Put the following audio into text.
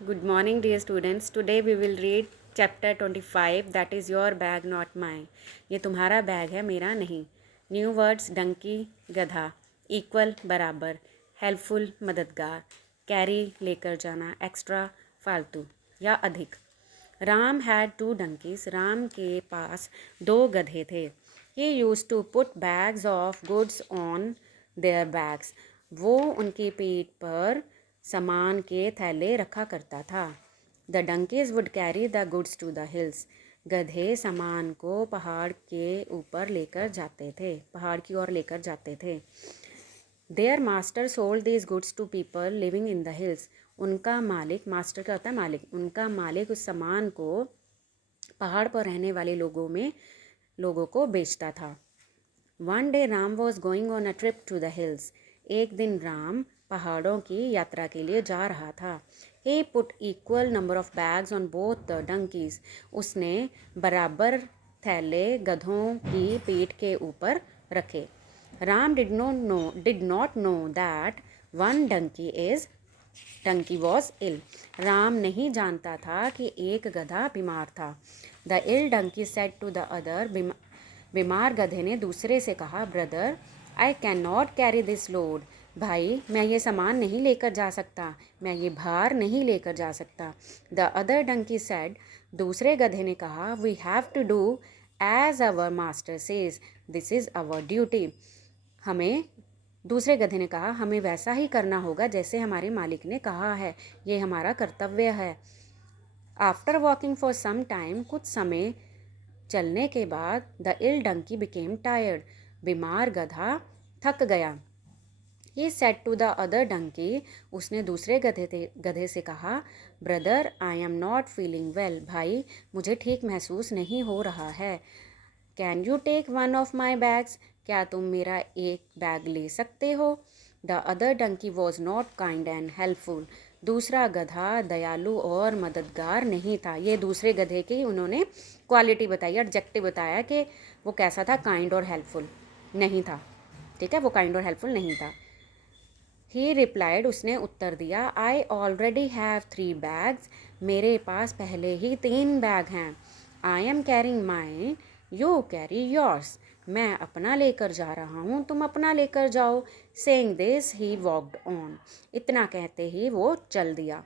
Good morning, dear students. Today we will read chapter 25, that is your bag, not mine. ये तुम्हारा bag है, मेरा नहीं. New words: donkey गधा, equal बराबर, helpful मददगार, carry लेकर जाना, extra फालतू या अधिक. Ram had two donkeys. Ram के पास दो गधे थे. He used to put bags of goods on their backs. वो उनकी पीठ पर सामान के थैले रखा करता था. The donkeys would carry the goods to the hills. गधे सामान को पहाड़ के ऊपर लेकर जाते थे, पहाड़ की ओर लेकर जाते थे. Their master sold these goods to people living in the hills. उनका मालिक, मास्टर का होता है मालिक, उनका मालिक उस सामान को पहाड़ पर रहने वाले लोगों को बेचता था. One day Ram was going on a trip to the hills. एक दिन राम पहाड़ों की यात्रा के लिए जा रहा था. He put equal number of bags on both the donkeys. उसने बराबर थैले गधों की पीठ के ऊपर रखे. Ram did not know that one donkey was ill. राम नहीं जानता था कि एक गधा बीमार था. The ill donkey said to the other. बीमार गधे ने दूसरे से कहा, brother, I can not carry this load. भाई, मैं ये सामान नहीं लेकर जा सकता, मैं ये भार नहीं लेकर जा सकता. The other donkey said. दूसरे गधे ने कहा, we have to do as our master says, this is our duty. दूसरे गधे ने कहा, हमें वैसा ही करना होगा जैसे हमारे मालिक ने कहा है, ये हमारा कर्तव्य है. After walking for some time. कुछ समय चलने के बाद, the ill donkey became tired. बीमार गधा थक गया. He said to the other donkey. उसने दूसरे गधे से कहा, brother, I am not feeling well. भाई, मुझे ठीक महसूस नहीं हो रहा है. Can you take one of my bags. क्या तुम मेरा एक बैग ले सकते हो. The other donkey was not kind and helpful. दूसरा गधा दयालु और मददगार नहीं था. ये दूसरे गधे की उन्होंने क्वालिटी बताई, एडजेक्टिव बताया कि वो कैसा था, काइंड और हेल्पफुल नहीं था. ठीक है, वो काइंड और हेल्पफुल नहीं था. ही रिप्लाइड. उसने उत्तर दिया, आई ऑलरेडी हैव 3 बैग्स. मेरे पास पहले ही 3 बैग हैं. I am carrying mine, you carry yours. मैं अपना लेकर जा रहा हूँ, तुम अपना लेकर जाओ. Saying this he walked on. इतना कहते ही वो चल दिया.